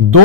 2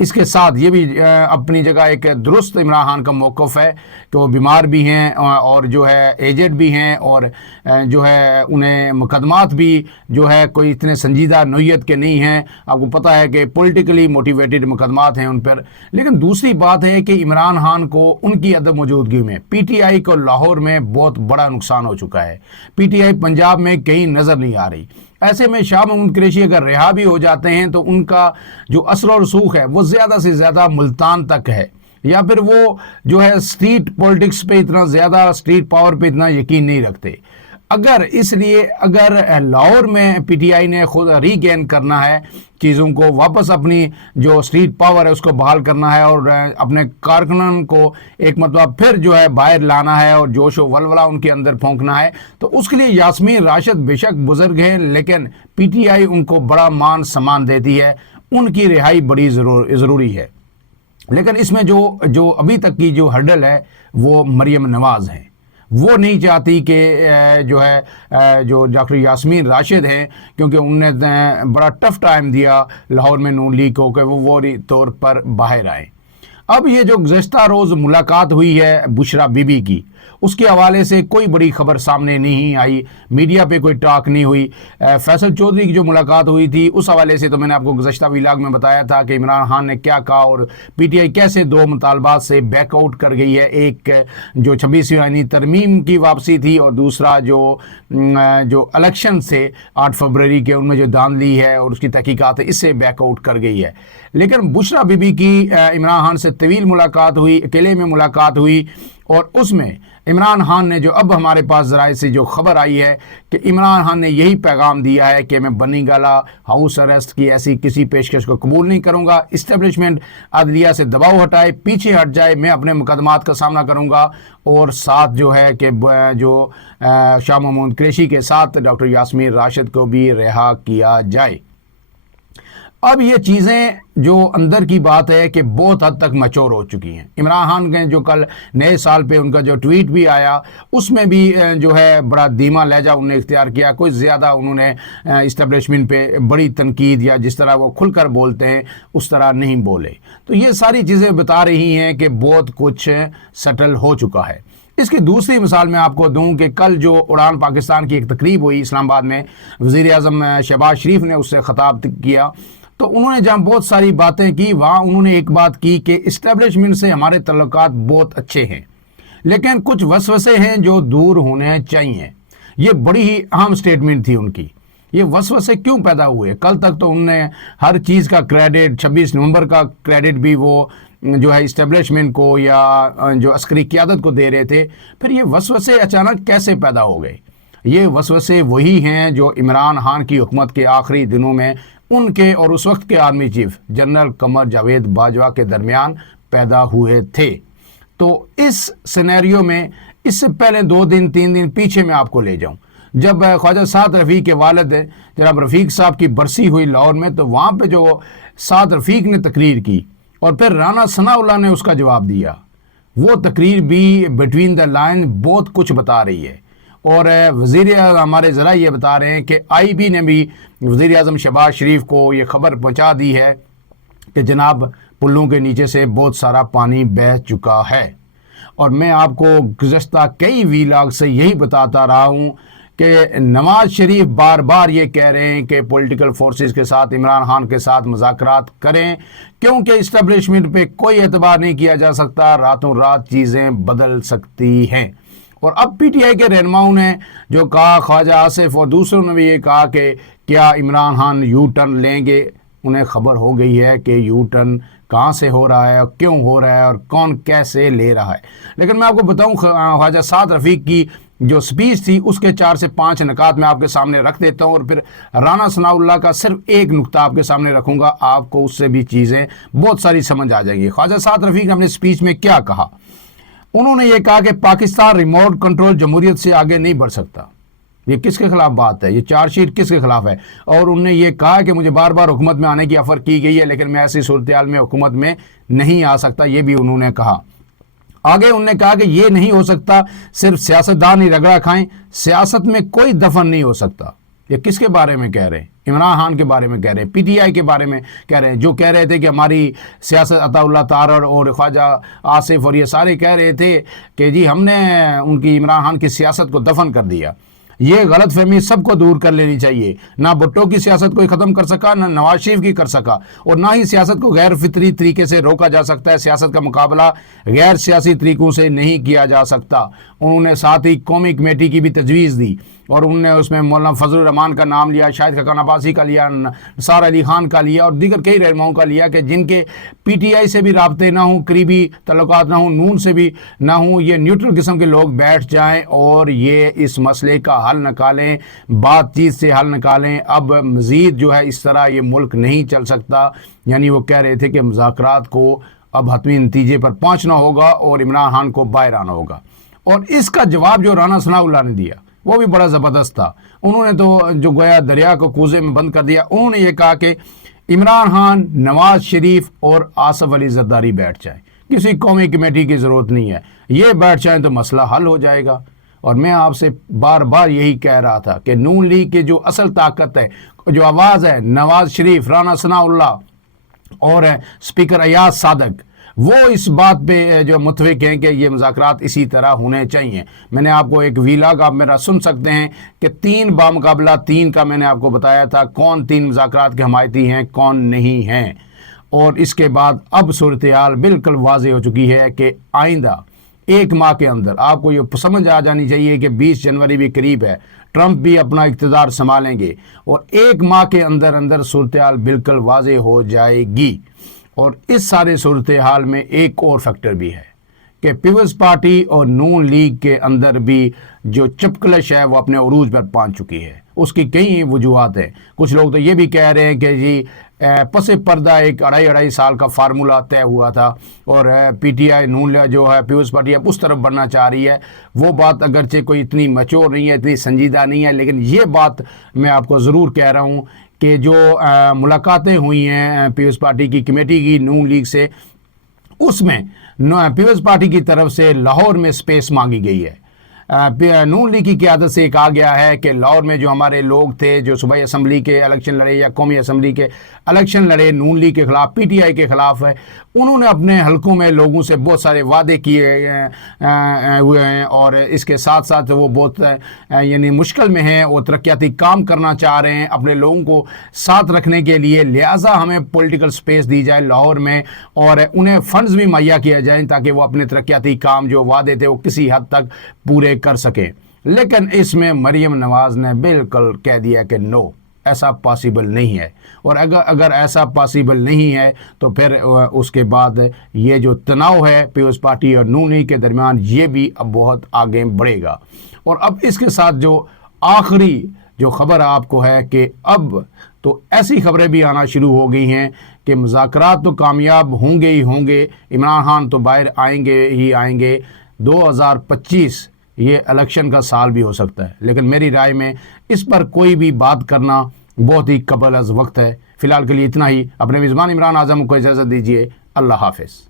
اس کے ساتھ یہ بھی اپنی جگہ ایک درست عمران خان کا موقف ہے کہ وہ بیمار بھی ہیں اور جو ہے ایجڈ بھی ہیں اور جو ہے انہیں مقدمات بھی جو ہے کوئی اتنے سنجیدہ نوعیت کے نہیں ہیں. آپ کو پتہ ہے کہ پولیٹیکلی موٹیویٹڈ مقدمات ہیں ان پر. لیکن دوسری بات ہے کہ عمران خان کو ان کی عدم موجودگی میں پی ٹی آئی کو لاہور میں بہت بڑا نقصان ہو چکا ہے. پی ٹی آئی پنجاب میں کہیں نظر نہیں آ رہی. ایسے میں شاہ محمود قریشی اگر رہا بھی ہو جاتے ہیں تو ان کا جو اثر و رسوخ ہے وہ زیادہ سے زیادہ ملتان تک ہے, یا پھر وہ جو ہے اسٹریٹ پولیٹکس پہ اتنا زیادہ, اسٹریٹ پاور پہ اتنا یقین نہیں رکھتے. اس لیے اگر لاہور میں پی ٹی آئی نے خود ری گین کرنا ہے چیزوں کو, واپس اپنی جو اسٹریٹ پاور ہے اس کو بحال کرنا ہے اور اپنے کارکنان کو ایک مرتبہ پھر جو ہے باہر لانا ہے اور جوش و ولولہ ان کے اندر پھونکنا ہے, تو اس کے لیے یاسمین راشد بے شک بزرگ ہیں, لیکن پی ٹی آئی ان کو بڑا مان سمان دیتی ہے, ان کی رہائی بڑی ضروری ہے. لیکن اس میں جو ابھی تک کی جو ہرڈل ہے وہ مریم نواز ہے. وہ نہیں چاہتی کہ جو ڈاکٹر یاسمین راشد ہیں, کیونکہ انہوں نے بڑا ٹف ٹائم دیا لاہور میں نون لیگ کو کہ وہ فوری طور پر باہر آئے. اب یہ جو گزشتہ روز ملاقات ہوئی ہے بشرا بی بی کی, اس کے حوالے سے کوئی بڑی خبر سامنے نہیں آئی, میڈیا پہ کوئی ٹاک نہیں ہوئی. فیصل چودھری کی جو ملاقات ہوئی تھی اس حوالے سے تو میں نے آپ کو گزشتہ ویلاگ میں بتایا تھا کہ عمران خان نے کیا کہا اور پی ٹی آئی کیسے دو مطالبات سے بیک آؤٹ کر گئی ہے. ایک جو 26ویں آئینی ترمیم کی واپسی تھی اور دوسرا جو الیکشن سے 8 فروری کے ان میں جو دھاندلی ہے اور اس کی تحقیقات ہے, اس سے بیک آؤٹ کر گئی ہے. لیکن بشرا بی بی کی عمران خان سے طویل ملاقات ہوئی, اکیلے میں ملاقات ہوئی, اور اس میں عمران خان نے جو اب ہمارے پاس ذرائع سے جو خبر آئی ہے کہ عمران خان نے یہی پیغام دیا ہے کہ میں بنی گالا ہاؤس اریسٹ کی ایسی کسی پیشکش کو قبول نہیں کروں گا. اسٹیبلشمنٹ عدلیہ سے دباؤ ہٹائے, پیچھے ہٹ جائے, میں اپنے مقدمات کا سامنا کروں گا, اور ساتھ جو ہے کہ جو شاہ محمود قریشی کے ساتھ ڈاکٹر یاسمین راشد کو بھی رہا کیا جائے. اب یہ چیزیں جو اندر کی بات ہے کہ بہت حد تک میچور ہو چکی ہیں. عمران خان کے جو کل نئے سال پہ ان کا جو ٹویٹ بھی آیا اس میں بھی جو ہے بڑا دھیما لہجہ انہوں نے اختیار کیا, کوئی زیادہ انہوں نے اسٹیبلشمنٹ پہ بڑی تنقید یا جس طرح وہ کھل کر بولتے ہیں اس طرح نہیں بولے. تو یہ ساری چیزیں بتا رہی ہیں کہ بہت کچھ سیٹل ہو چکا ہے. اس کی دوسری مثال میں آپ کو دوں کہ کل جو اڑان پاکستان کی ایک تقریب ہوئی اسلام آباد میں, وزیر اعظم شہباز شریف نے اس سے خطاب کیا, تو انہوں نے جہاں بہت ساری باتیں کی وہاں انہوں نے ایک بات کی کہ اسٹیبلشمنٹ سے ہمارے تعلقات بہت اچھے ہیں, لیکن کچھ وسوسے ہیں جو دور ہونے چاہیے. یہ بڑی ہی اہم سٹیٹمنٹ تھی ان کی. یہ وسوسے کیوں پیدا ہوئے؟ کل تک تو انہوں نے ہر چیز کا کریڈٹ, 26 نومبر کا کریڈٹ بھی وہ جو ہے اسٹیبلشمنٹ کو یا جو عسکری قیادت کو دے رہے تھے. پھر یہ وسوسے اچانک کیسے پیدا ہو گئے؟ یہ وسوسے وہی ہیں جو عمران خان کی حکومت کے آخری دنوں میں ان کے اور اس وقت کے army chief general Qamar Javed Bajwa کے درمیان پیدا ہوئے تھے. تو اس سینیریو میں اس سے پہلے 2-3 دن پیچھے میں آپ کو لے جاؤں, جب خواجہ سعد رفیق کے والد جناب رفیق صاحب کی برسی ہوئی لاہور میں, تو وہاں پہ جو سعد رفیق نے تقریر کی اور پھر رانا ثناء اللہ نے اس کا جواب دیا, وہ تقریر بھی بٹوین دا لائن بہت کچھ بتا رہی ہے. اور وزیر ہمارے ذرائع یہ بتا رہے ہیں کہ آئی بی نے بھی وزیر اعظم شہباز شریف کو یہ خبر پہنچا دی ہے کہ جناب پلوں کے نیچے سے بہت سارا پانی بہہ چکا ہے. اور میں آپ کو گزشتہ کئی ویلاگ سے یہی بتاتا رہا ہوں کہ نواز شریف بار بار یہ کہہ رہے ہیں کہ پولیٹیکل فورسز کے ساتھ عمران خان کے ساتھ مذاکرات کریں, کیونکہ اسٹیبلشمنٹ پہ کوئی اعتبار نہیں کیا جا سکتا, راتوں رات چیزیں بدل سکتی ہیں. اور اب پی ٹی آئی کے رہنماؤں نے جو کہا, خواجہ آصف اور دوسروں نے بھی یہ کہا کہ کیا عمران خان یو ٹرن لیں گے. انہیں خبر ہو گئی ہے کہ یو ٹرن کہاں سے ہو رہا ہے اور کیوں ہو رہا ہے اور کون کیسے لے رہا ہے. لیکن میں آپ کو بتاؤں خواجہ سعد رفیق کی جو سپیچ تھی اس کے 4 سے 5 نکات میں آپ کے سامنے رکھ دیتا ہوں, اور پھر رانا ثناء اللہ کا صرف ایک نقطہ آپ کے سامنے رکھوں گا, آپ کو اس سے بھی چیزیں بہت ساری سمجھ آ جائیں گی. خواجہ سعد رفیق نے اپنے سپیچ میں کیا کہا؟ انہوں نے یہ کہا کہ پاکستان ریموٹ کنٹرول جمہوریت سے آگے نہیں بڑھ سکتا. یہ کس کے خلاف بات ہے؟ یہ چارج شیٹ کس کے خلاف ہے؟ اور انہوں نے یہ کہا کہ مجھے بار بار حکومت میں آنے کی آفر کی گئی ہے, لیکن میں ایسی صورتحال میں حکومت میں نہیں آ سکتا. یہ بھی انہوں نے کہا. آگے انہوں نے کہا کہ یہ نہیں ہو سکتا صرف سیاستدان ہی رگڑا کھائیں, سیاست میں کوئی دفن نہیں ہو سکتا. یہ کس کے بارے میں کہہ رہے ہیں؟ عمران خان کے بارے میں کہہ رہے ہیں، پی ٹی آئی کے بارے میں کہہ رہے ہیں، جو کہہ رہے تھے کہ ہماری سیاست عطا اللہ تارڑ اور خواجہ آصف اور یہ سارے کہہ رہے تھے کہ جی ہم نے ان کی عمران خان کی سیاست کو دفن کر دیا۔ یہ غلط فہمی سب کو دور کر لینی چاہیے۔ نہ بھٹو کی سیاست کوئی ختم کر سکا، نہ نواز شریف کی کر سکا، اور نہ ہی سیاست کو غیر فطری طریقے سے روکا جا سکتا ہے۔ سیاست کا مقابلہ غیر سیاسی طریقوں سے نہیں کیا جا سکتا۔ انہوں نے ساتھ ہی قومی کمیٹی کی بھی تجویز دی، اور انہوں نے اس میں مولانا فضل الرحمان کا نام لیا، شاہد خاقان عباسی کا لیا، نثار علی خان کا لیا، اور دیگر کئی رہنماؤں کا لیا کہ جن کے پی ٹی آئی سے بھی رابطے نہ ہوں، قریبی تعلقات نہ ہوں، نون سے بھی نہ ہوں، یہ نیوٹرل قسم کے لوگ بیٹھ جائیں اور یہ اس مسئلے کا حل نکالیں، بات چیت سے حل نکالیں۔ اب مزید جو ہے اس طرح یہ ملک نہیں چل سکتا۔ یعنی وہ کہہ رہے تھے کہ مذاکرات کو اب حتمی نتیجے پر پہنچنا ہوگا اور عمران خان کو باہر آنا ہوگا۔ اور اس کا جواب جو رانا ثناء اللہ نے دیا وہ بھی بڑا زبردست تھا۔ انہوں نے تو جو گویا دریا کو کوزے میں بند کر دیا۔ انہوں نے یہ کہا کہ عمران خان، نواز شریف اور آصف علی زرداری بیٹھ جائیں، کسی قومی کمیٹی کی ضرورت نہیں ہے، یہ بیٹھ جائیں تو مسئلہ حل ہو جائے گا۔ اور میں آپ سے بار بار یہی کہہ رہا تھا کہ نون لیگ کی جو اصل طاقت ہے، جو آواز ہے، نواز شریف، رانا ثناء اللہ اور اسپیکر ایاز صادق، وہ اس بات پہ جو متفق ہیں کہ یہ مذاکرات اسی طرح ہونے چاہیے۔ میں نے آپ کو ایک ویلاگ آپ میرا سن سکتے ہیں کہ 3 بامقابلہ 3 کا میں نے آپ کو بتایا تھا کون 3 مذاکرات کے حمایتی ہیں، کون نہیں ہیں۔ اور اس کے بعد اب صورتحال بالکل واضح ہو چکی ہے کہ آئندہ 1 ماہ کے اندر آپ کو یہ سمجھ آ جانی چاہیے کہ 20 جنوری بھی قریب ہے، ٹرمپ بھی اپنا اقتدار سنبھالیں گے، اور 1 ماہ کے اندر اندر صورتحال بالکل واضح ہو جائے گی۔ اور اس سارے صورتحال میں ایک اور فیکٹر بھی ہے کہ پیپلز پارٹی اور نون لیگ کے اندر بھی جو چپکلش ہے وہ اپنے عروج پر پہنچ چکی ہے۔ اس کی کئی وجوہات ہیں۔ کچھ لوگ تو یہ بھی کہہ رہے ہیں کہ جی پس پردہ ایک 2.5 سال کا فارمولہ طے ہوا تھا، اور پی ٹی آئی نون جو ہے پیپلز پارٹی اب اس طرف بڑھنا چاہ رہی ہے۔ وہ بات اگرچہ کوئی اتنی میچور نہیں ہے، اتنی سنجیدہ نہیں ہے، لیکن یہ بات میں آپ کو ضرور کہہ رہا ہوں کہ جو ملاقاتیں ہوئی ہیں پیپلز پارٹی کی کمیٹی کی نون لیگ سے، اس میں پیپلز پارٹی کی طرف سے لاہور میں سپیس مانگی گئی ہے۔ نون لیگ کی قیادت سے کہا گیا ہے کہ لاہور میں جو ہمارے لوگ تھے جو صوبائی اسمبلی کے الیکشن لڑے یا قومی اسمبلی کے الیکشن لڑے نون لیگ کے خلاف، پی ٹی آئی کے خلاف ہے، انہوں نے اپنے حلقوں میں لوگوں سے بہت سارے وعدے کیے ہوئے ہیں، اور اس کے ساتھ ساتھ وہ بہت یعنی مشکل میں ہیں، وہ ترقیاتی کام کرنا چاہ رہے ہیں اپنے لوگوں کو ساتھ رکھنے کے لیے، لہٰذا ہمیں پولیٹیکل سپیس دی جائے لاہور میں، اور انہیں فنڈز بھی مہیا کیا جائیں تاکہ وہ اپنے ترقیاتی کام جو وعدے تھے وہ کسی حد تک پورے کر سکیں۔ لیکن اس میں مریم نواز نے بالکل کہہ دیا کہ نو، ایسا پاسیبل نہیں ہے، اور اگر ایسا پاسیبل نہیں ہے تو پھر اس کے بعد یہ جو تناؤ ہے پیپلز پارٹی اور نون لیگ کے درمیان یہ بھی اب بہت آگے بڑھے گا۔ اور اب اس کے ساتھ جو آخری جو خبر آپ کو ہے کہ اب تو ایسی خبریں بھی آنا شروع ہو گئی ہیں کہ مذاکرات تو کامیاب ہوں گے ہی ہوں گے، عمران خان تو باہر آئیں گے ہی آئیں گے۔ 2025 یہ الیکشن کا سال بھی ہو سکتا ہے، لیکن میری رائے میں اس پر کوئی بھی بات کرنا بہت ہی قبل از وقت ہے۔ فی الحال کے لیے اتنا ہی۔ اپنے میزبان عمران اعظم کو اجازت دیجیے۔ اللہ حافظ۔